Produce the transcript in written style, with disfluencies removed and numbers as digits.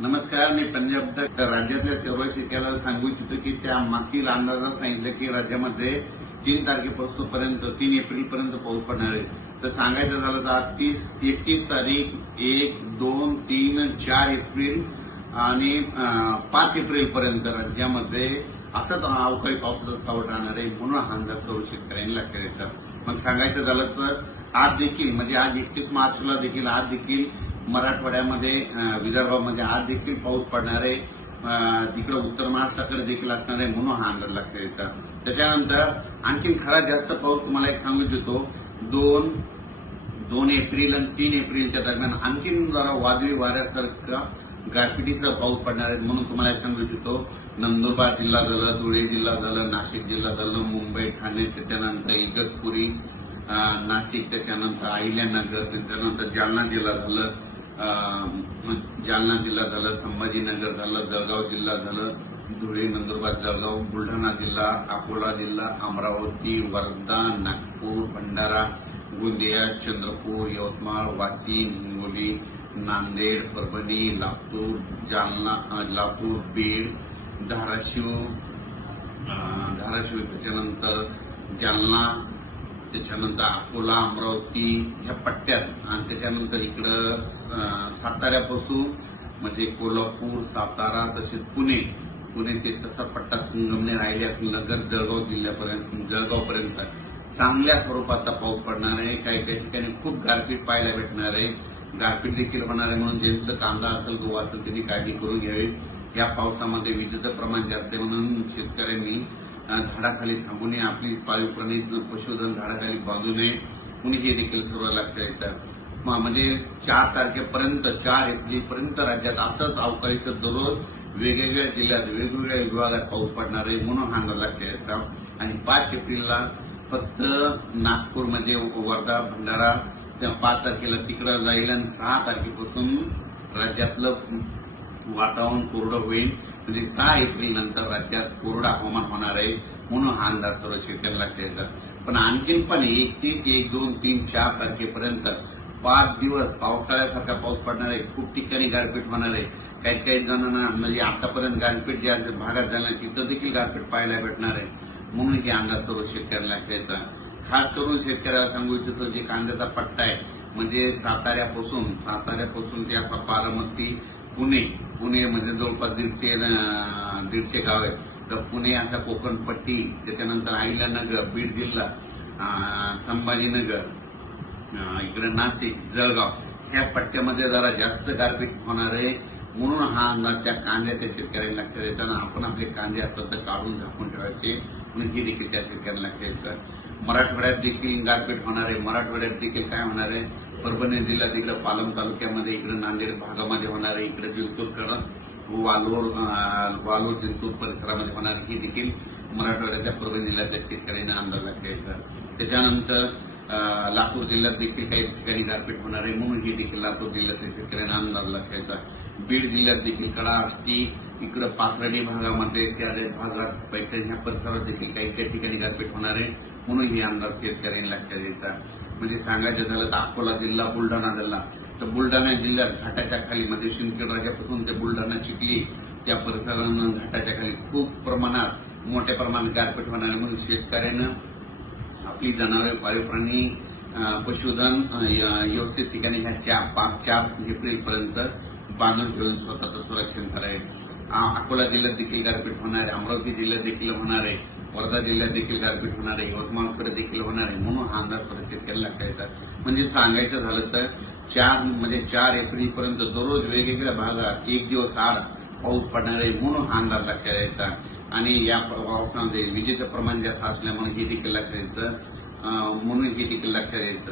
नमस्कार, मी पंजाब तक राज्यातल्या सर्व शेतकऱ्याला सांगू इच्छितो की त्या मागील अंदाजात सांगितलं की राज्यामध्ये 3 तारखेपासूनपर्यंत 3 एप्रिलपर्यंत पाऊस पडणार आहे. तर सांगायचं झालं तर आज 31 तारीख 1, 2, 3, 4 एप्रिल आणि 5 एप्रिलपर्यंत राज्यामध्ये असंच अवकाळी पावसाचा सावट राहणार आहे. म्हणून हा अंदाज सर्व शेतकऱ्यांनी लक्षात घ्यायचा. मग सांगायचं झालं तर आज देखील म्हणजे आज 31 मार्चला देखील आज देखील मराठवाड्यामध्ये विदर्भामध्ये आज देखील पाऊस पडणार आहे. तिकडे उत्तर महाराष्ट्राकडे देखील असणार आहे. म्हणून हा अंदाज लक्षात येतात. त्याच्यानंतर आणखी खरा जास्त पाऊस तुम्हाला एक सांगू इच्छितो 2 एप्रिल आणि 3 एप्रिलच्या दरम्यान आणखीन जरा वादळी वाऱ्यासारखा गारपिटीचा पाऊस पडणार आहे. म्हणून तुम्हाला एक सांगू इच्छितो नंदुरबार जिल्हा झालं, धुळे जिल्हा झालं, नाशिक जिल्हा झालं, मुंबई, ठाणे, त्याच्यानंतर इगतपुरी, नाशिक, त्याच्यानंतर अहिल्यानगर, त्याच्यानंतर जालना जिल्हा झालं, संभाजीनगर झालं, जळगाव जिल्हा झालं, धुळे, नंदुरबार, जळगाव, बुलढाणा जिल्हा, अकोला जिल्हा, अमरावती, वर्धा, नागपूर, भंडारा, गोंदिया, चंद्रपूर, यवतमाळ, वाशिम, हिंगोली, नांदेड, परभणी, लातूर, लातूर, बीड, धाराशिव, त्याच्यानंतर जालना, त्याच्यानंतर अकोला, अमरावती ह्या पट्ट्यात आणि त्याच्यानंतर इकडं साताऱ्यापासून म्हणजे कोल्हापूर, सातारा तसेच पुणे ते तसा पट्टा संगमनेर, अहिल्यानगर, जळगावपर्यंत चांगल्या स्वरूपाचा पाऊस पडणार आहे. काही ठिकाणी खूप गारपीट पाहायला भेटणार आहे. गारपीट देखील होणार आहे. म्हणून ज्यांचं कांदा असेल, गहू असेल त्यांनी काळजी करून घ्यावी. या पावसामध्ये विजेचं प्रमाण जास्त आहे. म्हणून शेतकऱ्यांनी झाडाखाली थांबू नये, आपली पाळीव प्राणी पशुधन झाडाखाली बांधू नये. कुणी हे देखील सर्व लक्षात येतं. म्हणजे 4 तारखेपर्यंत 4 एप्रिलपर्यंत राज्यात असंच अवकाळीचं दररोज वेगवेगळ्या जिल्ह्यात वेगवेगळ्या विभागात पाऊस पडणार आहे. म्हणून हा अंदाज लक्षात येतो. आणि 5 एप्रिलला फक्त नागपूरमध्ये वर्धा, भंडारा 5 तारखेला तिकडं जाईल आणि 6 तारखेपासून राज्यातलं वातावरण कोरडं होईल. म्हणजे 6 एप्रिल नंतर राज्यात कोरडं हवामान होणार आहे. म्हणून हा अंदाज सर्व शेतकऱ्यांना लक्षात येतात. पण आणखीन पण 31, 1, 2, 3, 4 तारखेपर्यंत 5 दिवस पावसाळ्यासारखा पाऊस पडणार आहे. खूप ठिकाणी गारपीट होणार आहे. काही जणांना म्हणजे आतापर्यंत गारपीट ज्या भागात झाल्या तिथं देखील गारपीट पाहायला भेटणार आहे. म्हणून हे अंदाज सर्व शेतकऱ्यांना लक्षात येतात. खास करून शेतकऱ्याला सांगू इच्छितो जे कांद्याचा पट्टा आहे म्हणजे साताऱ्यापासून ते असा बारामती, पुणे म्हणजे जवळपास 150 गाव आहे. तर पुणे असा कोकणपट्टी, त्याच्यानंतर अहिल्यानगर, बीड जिल्हा, संभाजीनगर, इकडे नाशिक, जळगाव ह्या पट्ट्यामध्ये जरा जास्त गारपीट होणार आहे. म्हणून हा अंदाज त्या कांद्याच्या शेतकऱ्यांना लक्षात येताना आपण आपले कांदे असतात तर काढून झाकून ठेवायचे. म्हणून हे देखील त्या शेतकऱ्यांना लक्षात येतं. मराठवाड्यात देखील गारपीट होणार आहे. मराठवाड्यात देखील काय होणार आहे, परभणी जिल्ह्यात इकडे पालम तालुक्यामध्ये, इकडे नांदेड भागामध्ये होणार आहे. इकडे जिंतूरकडं वालोर जिंतूर परिसरामध्ये होणार आहे. ही देखील मराठवाड्याच्या परभणी जिल्ह्यातल्या शेतकऱ्यांना अंदाज लक्षात येतात. त्याच्यानंतर लातूर जिल्ह्यात देखील काही ठिकाणी गारपीट होणार आहे. म्हणून ही देखील लातूर जिल्ह्यातल्या शेतकऱ्यांना अंदाज लक्षात येतात. बीड जिल्ह्यात देखील कडा आष्टी, इकडे पाथर्डी भागामध्ये, त्या भागात पैठण ह्या परिसरात देखील काही ठिकाणी गारपीट होणार आहे. म्हणून हे अंदाज शेतकऱ्यांना लक्षात येतात. म्हणजे सांगायचं झालं तर अकोला जिल्हा, बुलढाणा जिल्हा, तर बुलढाणा जिल्ह्यात घाटाच्या खाली म्हणजे शिंदखेड राजापासून ते बुलढाणा, चिखली त्या परिसरांना घाटाच्या खाली खूप प्रमाणात मोठ्या प्रमाणात गारपीट होणार आहे. म्हणून शेतकऱ्यांना आपली जनावरे, पाळीव प्राणी, पशुधन व्यवस्थित ठिकाणी ह्या 4 एप्रिलपर्यंत बांधून ठेवून स्वतःचं संरक्षण करायचं. अकोला जिल्ह्यात देखील गारपीट होणार आहे. अमरावती जिल्ह्यात देखील होणार आहे. वर्धा जिल्ह्यात देखील गारपीट होणार आहे. यवतमाळकडे देखील होणार आहे. म्हणून हा अंदाज सर्व शेतकऱ्यांना लक्षात येतात. म्हणजे सांगायचं झालं तर 4 एप्रिलपर्यंत दररोज वेगवेगळ्या भागात 1 दिवस आड पाऊस पडणार आहे. म्हणून हा अंदाज लक्षात यायचा. आणि या पावसामध्ये विजेचं प्रमाण जास्त असल्यामुळे हे देखील लक्षात यायचं. म्हणून हे देखील लक्षात यायचं.